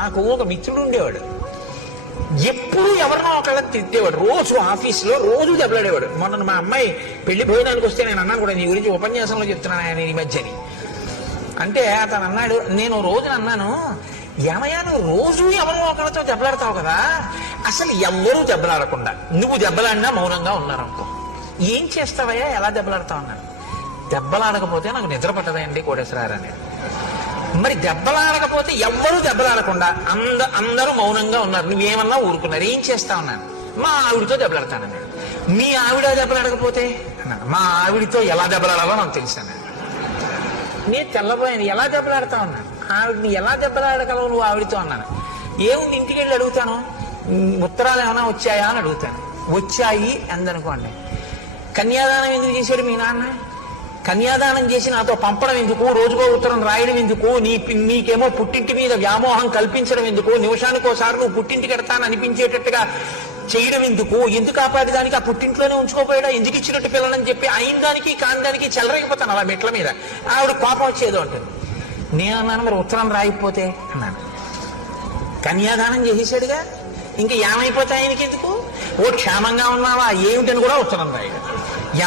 నాకు ఒక మిత్రుడు ఉండేవాడు, ఎప్పుడు ఎవరినో ఒకళ్ళని తిట్టేవాడు, రోజు ఆఫీసులో రోజు దెబ్బలాడేవాడు. మొన్న మా అమ్మాయి పెళ్లి భోజనానికి వస్తే నేను అన్నాను కూడా, నీ గురించి ఉపన్యాసంలో చెప్తున్నాను ఆయన ఈ మధ్యని అంటే, అతను అన్నాడు, నేను రోజున అన్నాను, ఏమయ్యా నువ్వు రోజు ఎవరో ఒకరితో దెబ్బలాడతావు కదా, అసలు ఎవ్వరూ దెబ్బలాడకుండా నువ్వు దెబ్బలాడినా మౌనంగా ఉన్నారనుకో, ఏం చేస్తావయ్యా, ఎలా దెబ్బలాడతావు అన్నాడు. దెబ్బలాడకపోతే నాకు నిద్ర పట్టదండి కోటేశ్వరారు అనేది. మరి దెబ్బలాడకపోతే ఎవ్వరూ దెబ్బలాడకుండా అందరూ మౌనంగా ఉన్నారు, నువ్వేమన్నా ఊరుకున్నారు, ఏం చేస్తా ఉన్నాను, మా ఆవిడితో దెబ్బలాడతానన్నాడు. మీ ఆవిడ దెబ్బలాడకపోతే అన్నాడు, మా ఆవిడితో ఎలా దెబ్బలాడాలో నాకు తెలుసాను. నేను తెల్లబోయాను, ఎలా దెబ్బలాడతా ఉన్నాను, ఆవిడని ఎలా దెబ్బలాడగలవు నువ్వు ఆవిడితో అన్నాను. ఏముంది, ఇంటికి వెళ్ళి అడుగుతాను, ఉత్తరాలు ఏమైనా వచ్చాయా అని అడుగుతాను. వచ్చాయి అందనుకోండి. కన్యాదానం ఎందుకు చేశాడు మీ నాన్న, కన్యాదానం చేసి నాతో పంపడం ఎందుకు, రోజుకో ఉత్తరం రాయడం ఎందుకు, నీకేమో పుట్టింటి మీద వ్యామోహం కల్పించడం ఎందుకు, నిమిషానికోసారి నువ్వు పుట్టింటికి ఎడతాను అనిపించేటట్టుగా చేయడం ఎందుకు, ఎందుకు ఆపాటిదానికి ఆ పుట్టింట్లోనే ఉంచుకోపోయాడా, ఎందుకు ఇచ్చినట్టు పిల్లలని చెప్పి అయిన దానికి కాని దానికి చెలరైపోతాను అలా మెట్ల మీద. ఆవిడ కోపం వచ్చేదో అంటుంది. నేను అన్నాను, మరి ఉత్తరం రాయిపోతే అన్నాను. కన్యాదానం చేసేసాడుగా, ఇంకా ఏమైపోతాయి ఆయనకి ఎందుకు, ఓ క్షేమంగా ఉన్నావా ఏమిటని కూడా ఉత్తరం రాయడు.